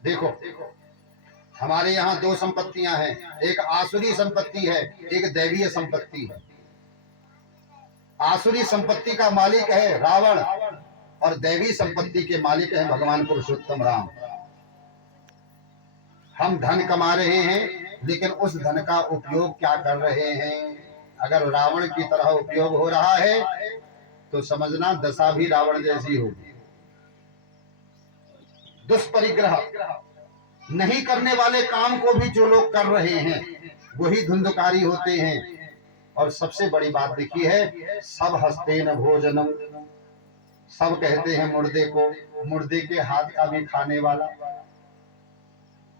देखो, हमारे यहाँ दो संपत्तियां हैं, एक आसुरी संपत्ति है, एक दैवीय संपत्ति है। आसुरी संपत्ति का मालिक है रावण और दैवी संपत्ति के मालिक है भगवान पुरुषोत्तम राम। हम धन कमा रहे हैं, लेकिन उस धन का उपयोग क्या कर रहे हैं? अगर रावण की तरह उपयोग हो रहा है तो समझना दशा भी रावण जैसी होगी। दुष्परिग्रह नहीं करने वाले काम को भी जो लोग कर रहे हैं वही धुंधकारी होते हैं। और सबसे बड़ी बात देखी है, सब हस्ते न भोजनम, सब कहते हैं मुर्दे को, मुर्दे के हाथ का भी खाने वाला।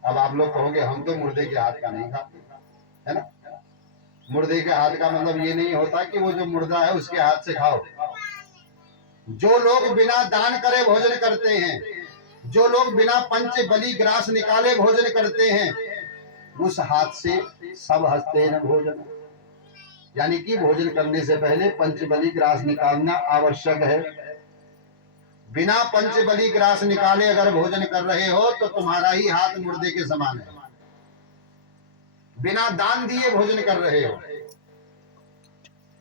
अब आप लोग कहोगे हम तो मुर्दे के हाथ का नहीं खाते, है ना। मुर्दे के हाथ का मतलब ये नहीं होता कि वो जो मुर्दा है उसके हाथ से खाओ। जो लोग बिना दान करे भोजन करते हैं, जो लोग बिना पंच बलि ग्रास निकाले भोजन करते हैं, उस हाथ से सब हस्ते न भोजन, यानी कि भोजन करने से पहले पंच बलि ग्रास निकालना आवश्यक है। बिना पंच बलि ग्रास निकाले अगर भोजन कर रहे हो तो तुम्हारा ही हाथ मुर्दे के समान है। बिना दान दिए भोजन कर रहे हो,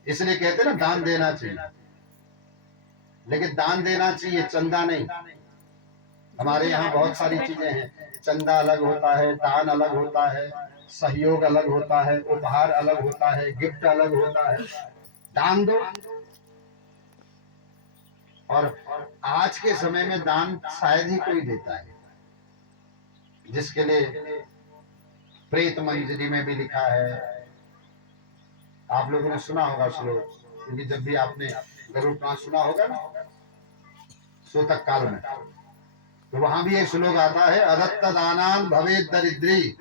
इसलिए कहते ना दान देना चाहिए, लेकिन दान देना चाहिए, चंदा नहीं। हमारे यहाँ बहुत सारी चीजें हैं, चंदा अलग होता है, दान अलग होता है, सहयोग अलग होता है, उपहार अलग होता है, गिफ्ट अलग होता है। दान दो। और आज के समय में दान शायद ही कोई देता है, जिसके लिए प्रेत मंजरी में भी लिखा है। आप लोगों ने सुना होगा श्लोक, क्योंकि जब भी आपने गरुड़ पुराण सुना होगा ना सूतक काल में, तो वहां भी एक श्लोक आता है, अदत्त दानान भवेद दरिद्री,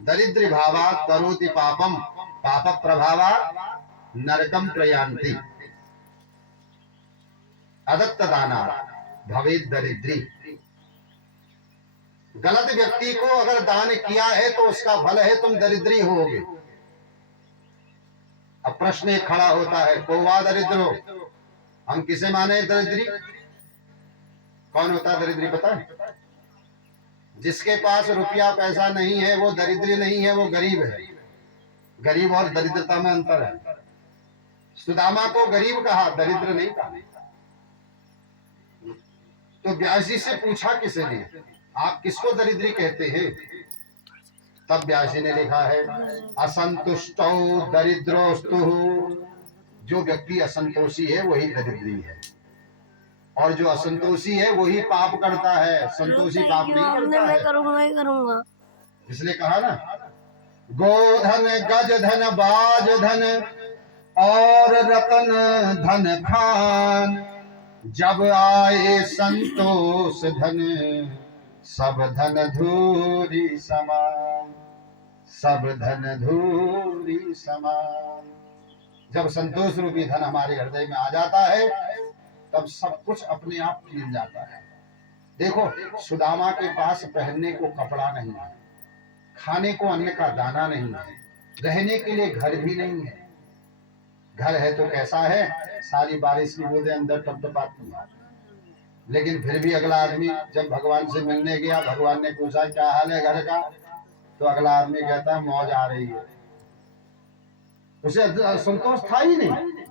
दरिद्री भावात करोति पापम, पाप प्रभावात नरकम प्रयान्ति। अदत्त दाना भवेद दरिद्री, गलत व्यक्ति को अगर दान किया है तो उसका फल है तुम दरिद्री होगे। अब प्रश्न एक खड़ा होता है, कौवा दरिद्रो, हम किसे माने दरिद्री? कौन होता है दरिद्री पता है? जिसके पास रुपया पैसा नहीं है वो दरिद्री नहीं है, वो गरीब है। गरीब और दरिद्रता में अंतर है। सुदामा को गरीब कहा, दरिद्र नहीं कहा। तो व्यास जी से पूछा किसी ने, आप किसको दरिद्री कहते हैं? तब व्यास जी ने लिखा है, असंतुष्टौ दरिद्रोस्तु, जो व्यक्ति असंतोषी है वही दरिद्री है, और जो असंतोषी है वही पाप करता है, संतोषी पाप नहीं करता है। मैं करूंगा। इसलिए कहा ना, गोधन गज धन बाज धन और रतन धन खान, जब आए संतोष धन सब धन धूरी समान, सब धन धूरी समान। जब संतोष रूपी धन हमारे हृदय में आ जाता है तब सब कुछ अपने आप मिल जाता है। देखो, सुदामा के पास पहनने को कपड़ा नहीं है, खाने को अन्न का दाना नहीं है, रहने के लिए घर भी नहीं है। घर है तो कैसा है, सारी बारिश की बूंदें अंदर टपटपाती है। लेकिन फिर भी अगला आदमी जब भगवान से मिलने गया, भगवान ने पूछा क्या हाल है घर का, तो अगला आदमी कहता है मौज आ रही है। उसे संतोष था ही नहीं।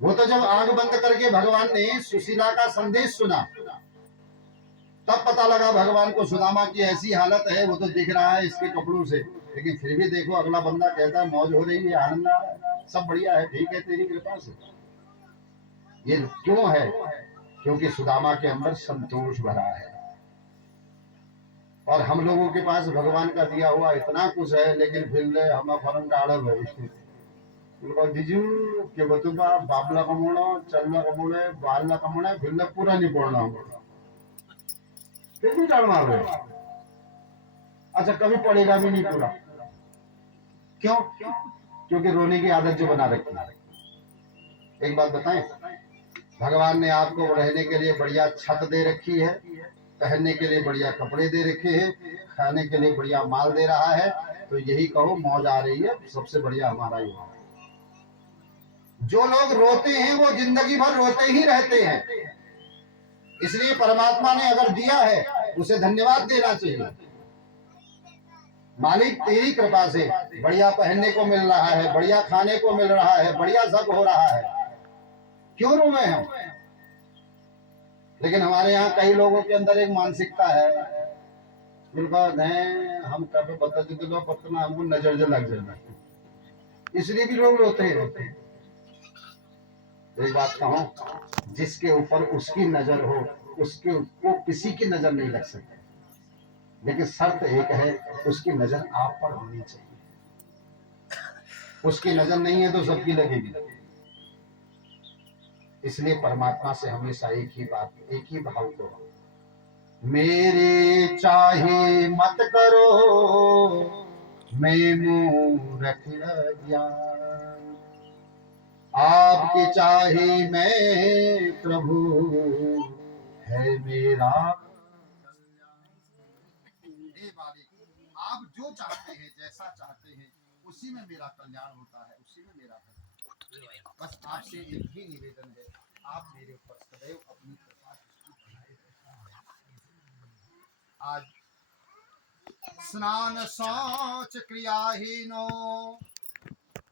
वो तो जब आंख बंद करके भगवान ने सुशीला का संदेश सुना तब पता लगा भगवान को सुदामा की ऐसी हालत है, वो तो दिख रहा है इसके कपड़ों से, लेकिन फिर भी देखो अगला बंदा कहता है मौज हो रही है, आनंद आ रहा है, सब बढ़िया है, ठीक है तेरी कृपा से। ये क्यों है? क्योंकि सुदामा के अंदर संतोष भरा है। और हम लोगों के पास भगवान का दिया हुआ इतना कुछ है, लेकिन फिर हम फरम डाड़ब है बीजू के बतुबा बाबला कमोड़ा चलना कमोड़े बालना कमोड़ा फिर पूरा नहीं बोलना फिर भी डालना है। अच्छा, कभी पड़ेगा भी नहीं पूरा। क्यों? क्योंकि रोने की आदत जो बना रखी है। एक बात बताएं, भगवान ने आपको रहने के लिए बढ़िया छत दे रखी है, पहनने के लिए बढ़िया कपड़े दे रखे हैं, खाने के लिए बढ़िया माल दे रहा है, तो यही कहो मौज आ रही है, सबसे बढ़िया हमारा ही है। जो लोग रोते हैं वो जिंदगी भर रोते ही रहते हैं। इसलिए परमात्मा ने अगर दिया है उसे धन्यवाद देना चाहिए। मालिक तेरी कृपा से बढ़िया पहनने को मिल रहा है, बढ़िया खाने को मिल रहा है, बढ़िया सब हो रहा है, क्यों रोवे हम? लेकिन हमारे यहाँ कई लोगों के अंदर एक मानसिकता है, हम कभी बता देते तो पतना हमको नजर जो लग जाना, इसलिए भी लोग रोते हैं। एक बात कहूं, जिसके ऊपर उसकी नजर हो उसके वो किसी की नजर नहीं लग सकती, लेकिन शर्त एक है, उसकी नजर आप पर होनी चाहिए। उसकी नजर नहीं है तो सबकी लगेगी। इसलिए परमात्मा से हमेशा एक ही बात, एक ही भाव को, मेरे चाहे मत करो मैं मूर्ख अज्ञान, आपके चाहे मैं प्रभु है मेरा। हे मालिक, आप जो चाहते हैं, जैसा चाहते हैं, उसी में मेरा कल्याण होता है, उसी में मेरा भला। बस आपसे एक ही निवेदन है, आप मेरे ऊपर सदैव अपनी कृपा बनाए रखें। आज स्नान शौच क्रियाहीनो